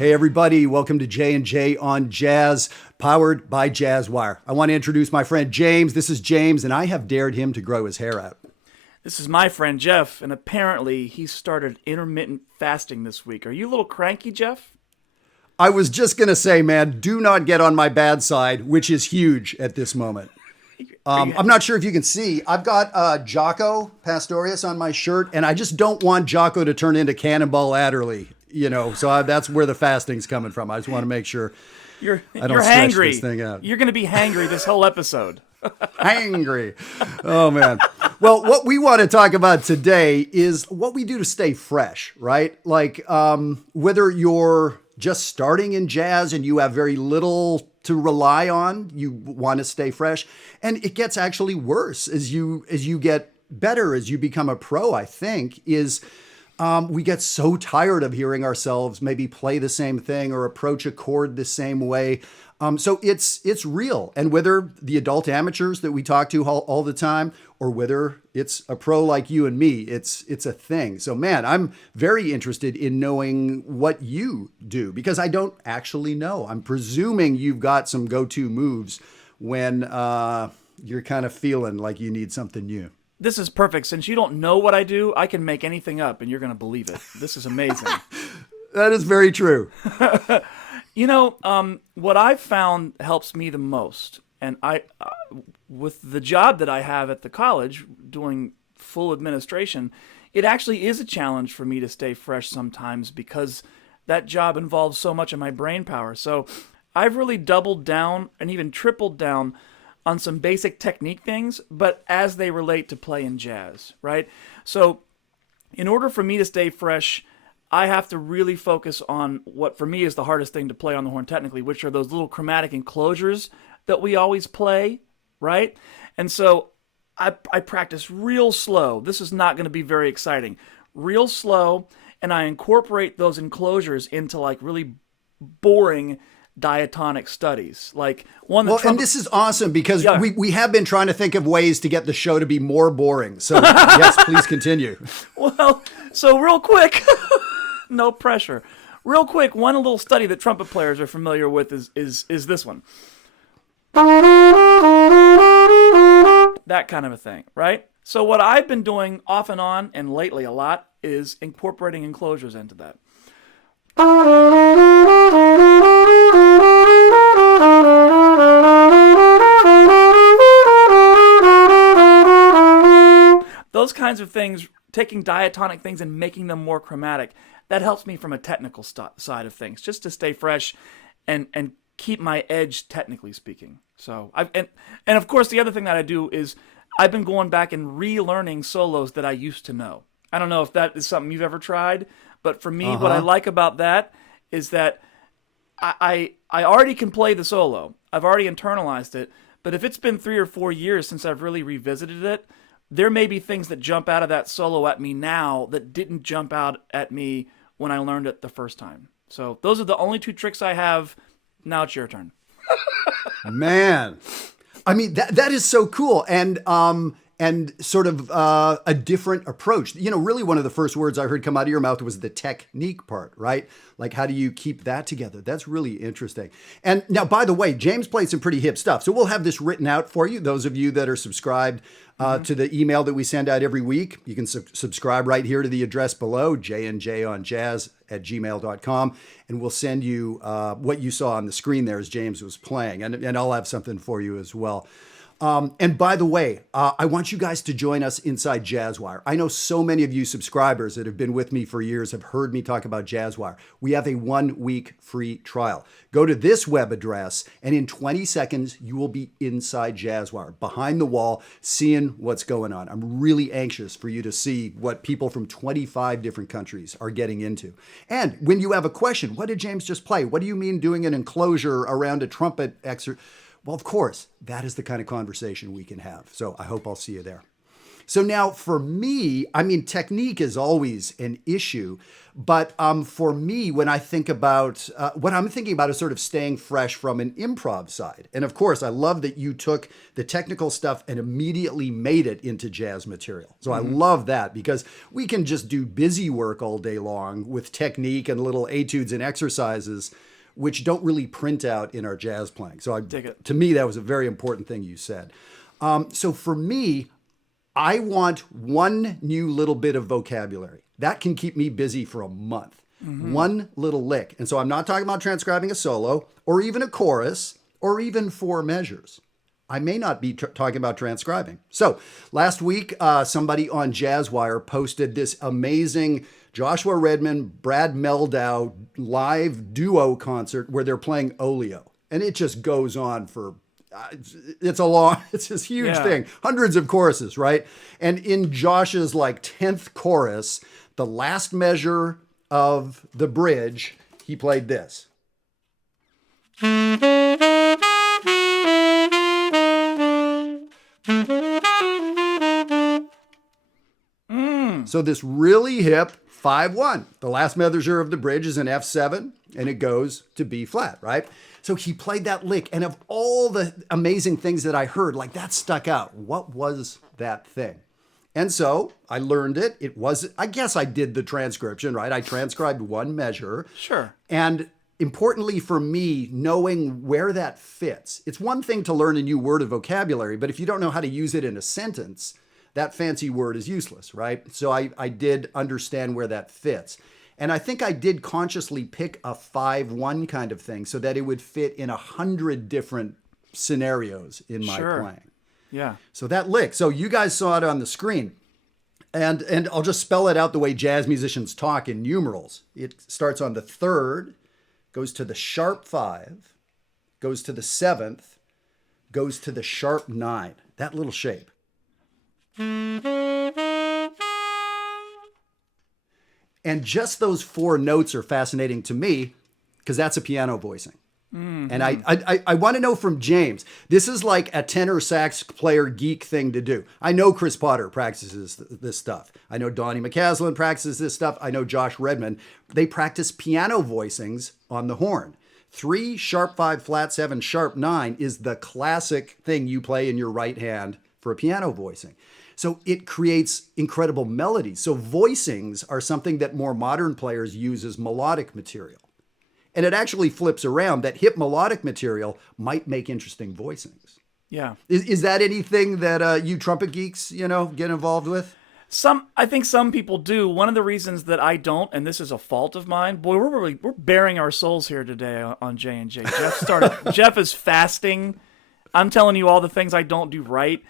Hey everybody, welcome to J&J On Jazz, powered by Jazzwire. I want to introduce my friend James. This is James, and I have dared him to grow his hair out. This is my friend Jeff, and apparently he started intermittent fasting this week. Are you a little cranky, Jeff? I was just going to say, man, do not get on my bad side, which is huge at this moment. I'm not sure if you can see. I've got Jocko Pastorius on my shirt, and I just don't want Jocko to turn into Cannonball Adderley, so that's where the fasting's coming from. I just want to make sure you're stretch hangry. This thing out. You're going to be hangry this whole episode. Hangry. Oh, man. Well, what we want to talk about today is what we do to stay fresh, right? Like whether you're just starting in jazz and you have very little to rely on, you want to stay fresh. And it gets actually worse as you get better, as you become a pro, I think, is we get so tired of hearing ourselves maybe play the same thing or approach a chord the same way. So it's real. And whether the adult amateurs that we talk to all the time, or whether it's a pro like you and me, it's a thing. So man, I'm very interested in knowing what you do because I don't actually know. I'm presuming you've got some go-to moves when you're kind of feeling like you need something new. This is perfect. Since you don't know what I do, I can make anything up and you're going to believe it. This is amazing. That is very true. What I've found helps me the most, and with the job that I have at the college doing full administration, it actually is a challenge for me to stay fresh sometimes because that job involves so much of my brain power. So I've really doubled down and even tripled down on some basic technique things, but as they relate to playing jazz, right? So in order for me to stay fresh, I have to really focus on what for me is the hardest thing to play on the horn technically, which are those little chromatic enclosures that we always play, right? And so I practice real slow. This is not going to be very exciting. Real slow, and I incorporate those enclosures into like really boring diatonic studies. Like one that and this is awesome because we have been trying to think of ways to get the show to be more boring. So yes, please continue. Well, so real quick, no pressure. Real quick, one little study that trumpet players are familiar with is this one. That kind of a thing, right? So what I've been doing off and on and lately a lot is incorporating enclosures into that. Those kinds of things, taking diatonic things and making them more chromatic, that helps me from a technical side of things, just to stay fresh and keep my edge, technically speaking. So and of course the other thing that I do is I've been going back and relearning solos that I used to know. I don't know if that is something you've ever tried, but for me, what I like about that is that I already can play the solo. I've already internalized it, but if it's been 3 or 4 years since I've really revisited it, there may be things that jump out of that solo at me now that didn't jump out at me when I learned it the first time. So those are the only 2 tricks I have. Now it's your turn. Man, I mean, that is so cool. And sort of a different approach. Really one of the first words I heard come out of your mouth was the technique part, right? Like, how do you keep that together? That's really interesting. And now, by the way, James played some pretty hip stuff. So we'll have this written out for you. Those of you that are subscribed to the email that we send out every week, you can subscribe right here to the address below, jandjonjazz@gmail.com. And we'll send you what you saw on the screen there as James was playing. And I'll have something for you as well. And by the way, I want you guys to join us inside Jazzwire. I know so many of you subscribers that have been with me for years have heard me talk about Jazzwire. We have a 1-week free trial. Go to this web address, and in 20 seconds, you will be inside Jazzwire, behind the wall, seeing what's going on. I'm really anxious for you to see what people from 25 different countries are getting into. And when you have a question, what did James just play? What do you mean doing an enclosure around a trumpet excerpt? Well, of course, that is the kind of conversation we can have. So I hope I'll see you there. So now for me, I mean, technique is always an issue. But for me, when I think about what I'm thinking about is sort of staying fresh from an improv side. And of course, I love that you took the technical stuff and immediately made it into jazz material. So I love that because we can just do busy work all day long with technique and little etudes and exercises, which don't really print out in our jazz playing. So to me, that was a very important thing you said. So for me, I want one new little bit of vocabulary. That can keep me busy for a month. One little lick. And so I'm not talking about transcribing a solo or even a chorus or even 4 measures. I may not be talking about transcribing. So last week, somebody on Jazzwire posted this amazing Joshua Redman, Brad Meldau live duo concert where they're playing Oleo. And it just goes on for it's this huge thing, hundreds of choruses, right? And in Josh's like 10th chorus, the last measure of the bridge, he played this. So this really hip 5-1. The last measure of the bridge is an F7 and it goes to B flat, right? So he played that lick, and of all the amazing things that I heard, like that stuck out. What was that thing? And so I learned it. It was, I guess I did the transcription, right? I transcribed one measure. Sure. And importantly for me, knowing where that fits. It's one thing to learn a new word of vocabulary, but if you don't know how to use it in a sentence, that fancy word is useless, right? So I did understand where that fits. And I think I did consciously pick a 5-1 kind of thing so that it would fit in 100 different scenarios in my playing. Yeah. So that lick. So you guys saw it on the screen. And I'll just spell it out the way jazz musicians talk in numerals. It starts on the 3rd, goes to the sharp 5, goes to the 7th, goes to the sharp 9. That little shape. And just those 4 notes are fascinating to me because that's a piano voicing. And I want to know from James, this is like a tenor sax player geek thing to do. I know Chris Potter practices this stuff. I know Donnie McCaslin practices this stuff. I know Josh Redman. They practice piano voicings on the horn. 3, sharp 5, flat 7, sharp 9 is the classic thing you play in your right hand for a piano voicing. So it creates incredible melodies. So voicings are something that more modern players use as melodic material. And it actually flips around. That hip melodic material might make interesting voicings. Yeah. Is that anything that you trumpet geeks, get involved with? I think some people do. One of the reasons that I don't, and this is a fault of mine, boy, we're bearing our souls here today on J&J. Jeff is fasting. I'm telling you all the things I don't do right.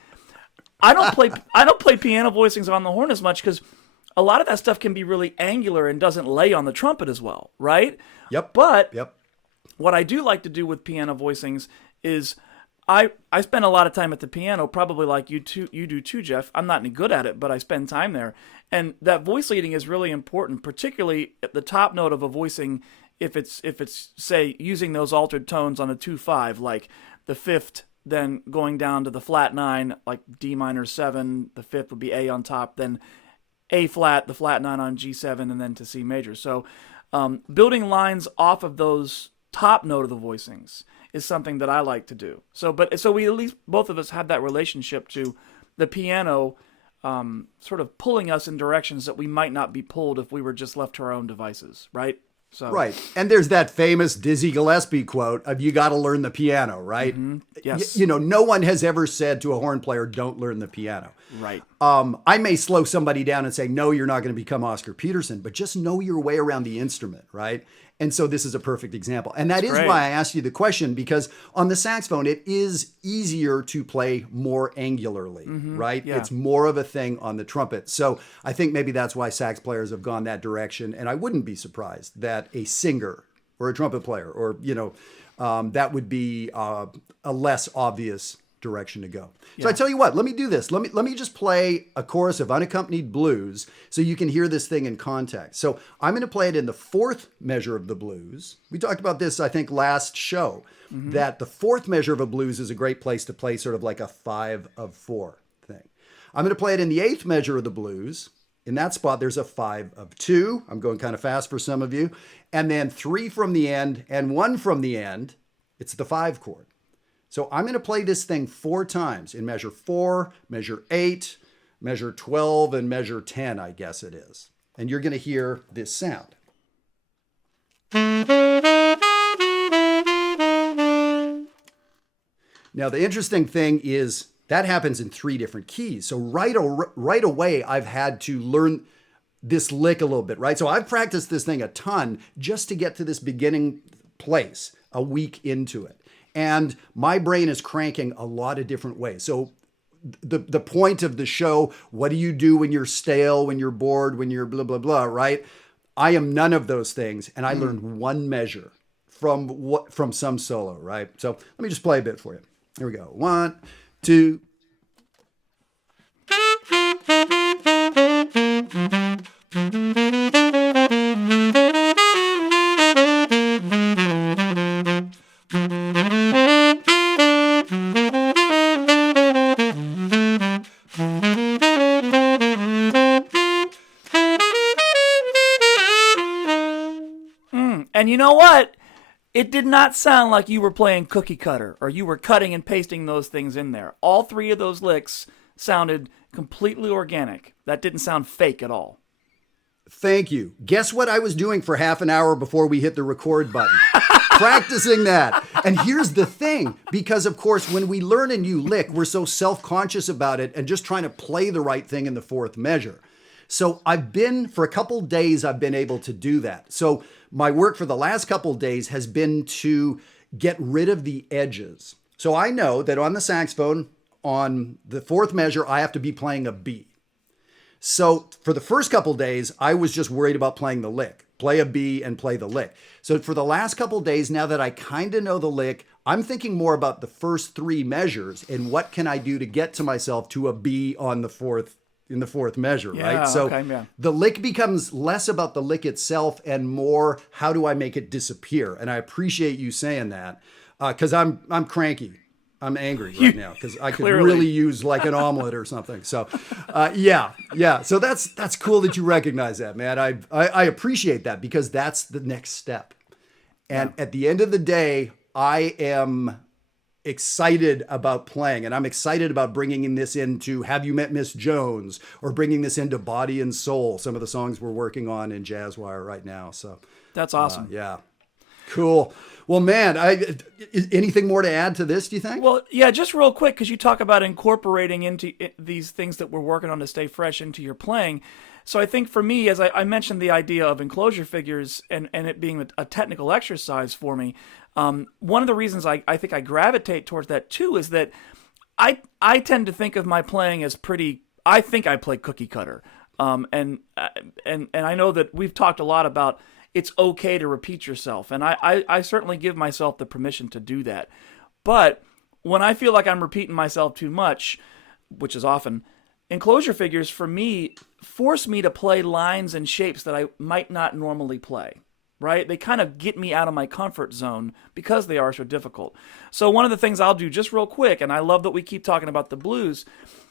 I don't play piano voicings on the horn as much because a lot of that stuff can be really angular and doesn't lay on the trumpet as well, right? Yep. But what I do like to do with piano voicings is I spend a lot of time at the piano, probably like you do too, Jeff. I'm not any good at it, but I spend time there. And that voice leading is really important, particularly at the top note of a voicing if it's say using those altered tones on a 2-5, like the 5th then going down to the flat 9, like D minor 7, the 5th would be A on top, then A flat, the flat 9 on G7, and then to C major. So building lines off of those top note of the voicings is something that I like to do. So we at least, both of us have that relationship to the piano sort of pulling us in directions that we might not be pulled if we were just left to our own devices, right? So. Right. And there's that famous Dizzy Gillespie quote of you got to learn the piano, right? Mm-hmm. Yes. No one has ever said to a horn player, don't learn the piano. Right. I may slow somebody down and say, no, you're not going to become Oscar Peterson, but just know your way around the instrument, right? And so this is a perfect example. And that is why I asked you the question, because on the saxophone, it is easier to play more angularly, right? Yeah. It's more of a thing on the trumpet. So I think maybe that's why sax players have gone that direction. And I wouldn't be surprised that a singer or a trumpet player or, that would be a less obvious direction to go. So I tell you what, let me do this. Let me just play a chorus of unaccompanied blues so you can hear this thing in context. So I'm going to play it in the 4th measure of the blues. We talked about this, I think, last show, that the 4th measure of a blues is a great place to play sort of like a 5 of 4 thing. I'm going to play it in the 8th measure of the blues. In that spot, there's a 5 of 2. I'm going kind of fast for some of you. And then 3 from the end and 1 from the end. It's the 5 chord. So I'm going to play this thing 4 times in measure 4, measure 8, measure 12, and measure 10, I guess it is. And you're going to hear this sound. Now, the interesting thing is that happens in 3 different keys. So right away, I've had to learn this lick a little bit, right? So I've practiced this thing a ton just to get to this beginning place a week into it. And my brain is cranking a lot of different ways. So the point of the show, what do you do when you're stale, when you're bored, when you're blah, blah, blah, right? I am none of those things. And I learned 1 measure from some solo, right? So let me just play a bit for you. Here we go. 1, 2. And you know what? It did not sound like you were playing cookie cutter or you were cutting and pasting those things in there. All 3 of those licks sounded completely organic. That didn't sound fake at all. Thank you. Guess what I was doing for half an hour before we hit the record button? Practicing that. And here's the thing, because of course, when we learn a new lick, we're so self-conscious about it and just trying to play the right thing in the 4th measure. So for a couple days, I've been able to do that. So my work for the last couple days has been to get rid of the edges. So I know that on the saxophone, on the 4th measure, I have to be playing a B. So for the first couple days, I was just worried about playing the lick. Play a B and play the lick. So for the last couple days, now that I kind of know the lick, I'm thinking more about the first 3 measures and what can I do to get to myself to a B on the 4th in the 4th measure, right? So the lick becomes less about the lick itself and more how do I make it disappear? And I appreciate you saying that because I'm cranky. I'm angry right now because I could really use like an omelet or something. So yeah. So that's cool that you recognize that, man. I appreciate that because that's the next step. And at the end of the day, I am excited about playing and I'm excited about bringing this into Have You Met Miss Jones or bringing this into Body and Soul, some of the songs we're working on in Jazzwire right now. So that's awesome. Yeah. Cool. Well, man, anything more to add to this, do you think? Well, yeah, just real quick, because you talk about incorporating into these things that we're working on to stay fresh into your playing. So I think for me, as I mentioned the idea of enclosure figures and it being a technical exercise for me, one of the reasons I think I gravitate towards that too is that I tend to think of my playing as I think I play cookie cutter. And I know that we've talked a lot about it's okay to repeat yourself. And I certainly give myself the permission to do that. But when I feel like I'm repeating myself too much, which is often, enclosure figures for me force me to play lines and shapes that I might not normally play. Right? They kind of get me out of my comfort zone because they are so difficult. So one of the things I'll do just real quick, and I love that we keep talking about the blues,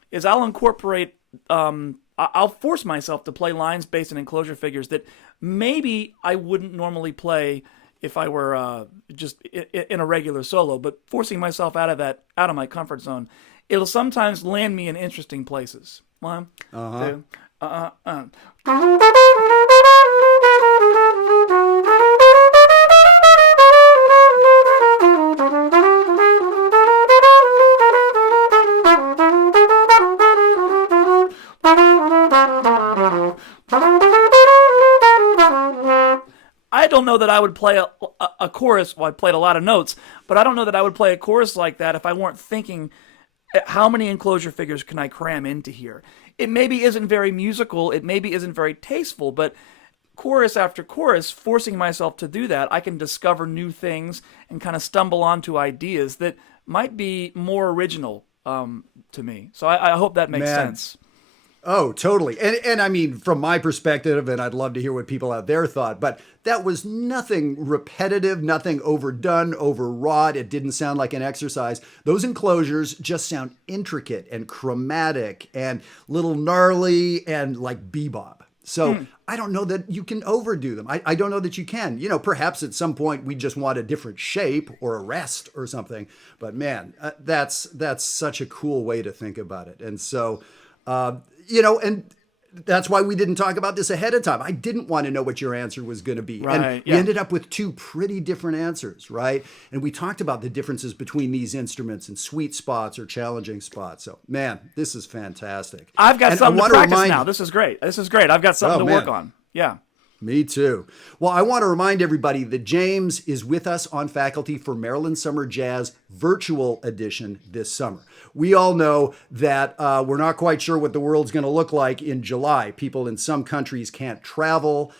is I'll incorporate, I'll force myself to play lines based on enclosure figures that maybe I wouldn't normally play if I were just in a regular solo, but forcing myself out of my comfort zone, it'll sometimes land me in interesting places. 1, 2, I don't know that I would play a chorus. Well, I played a lot of notes, but I don't know that I would play a chorus like that if I weren't thinking, how many enclosure figures can I cram into here? It maybe isn't very musical. It maybe isn't very tasteful, but chorus after chorus, forcing myself to do that, I can discover new things and kind of stumble onto ideas that might be more original to me. So I hope that makes sense. Oh, totally. And I mean, from my perspective, and I'd love to hear what people out there thought, but that was nothing repetitive, nothing overdone, overwrought. It didn't sound like an exercise. Those enclosures just sound intricate and chromatic and little gnarly and like bebop. So I don't know that you can overdo them. I don't know that you can. You know, perhaps at some point we just want a different shape or a rest or something. But man, that's such a cool way to think about it. And so, you know, and that's why we didn't talk about this ahead of time. I didn't want to know what your answer was going to be. Right, and we ended up with two pretty different answers, right? And we talked about the differences between these instruments and sweet spots or challenging spots. So, man, this is fantastic. I've got and something to practice now. This is great. This is great. I've got something to work on. Yeah. Me too. Well, I want to remind everybody that James is with us on faculty for Maryland Summer Jazz Virtual Edition this summer. We all know that we're not quite sure what the world's going to look like in July. People in some countries can't travel.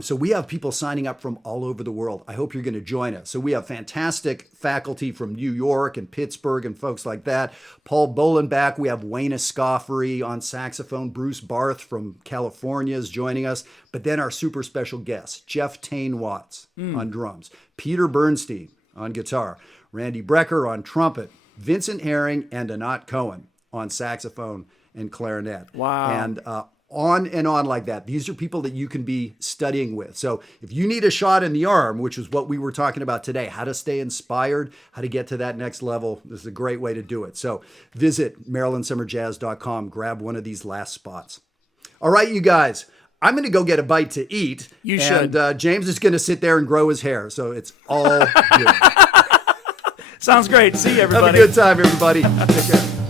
So we have people signing up from all over the world. I hope you're going to join us. So we have fantastic faculty from New York and Pittsburgh and folks like that. Paul Bolenbach. We have Wayne Escoffery on saxophone. Bruce Barth from California is joining us. But then our super special guests, Jeff Tain-Watts on drums, Peter Bernstein on guitar, Randy Brecker on trumpet, Vincent Herring and Anat Cohen on saxophone and clarinet. Wow. And on like that. These are people that you can be studying with. So if you need a shot in the arm, which is what we were talking about today, how to stay inspired, how to get to that next level, this is a great way to do it. So visit MarylandSummerJazz.com, grab one of these last spots. All right, you guys, I'm going to go get a bite to eat. You should. And James is going to sit there and grow his hair. So it's all good. Sounds great. See you, everybody. Have a good time, everybody. Take care.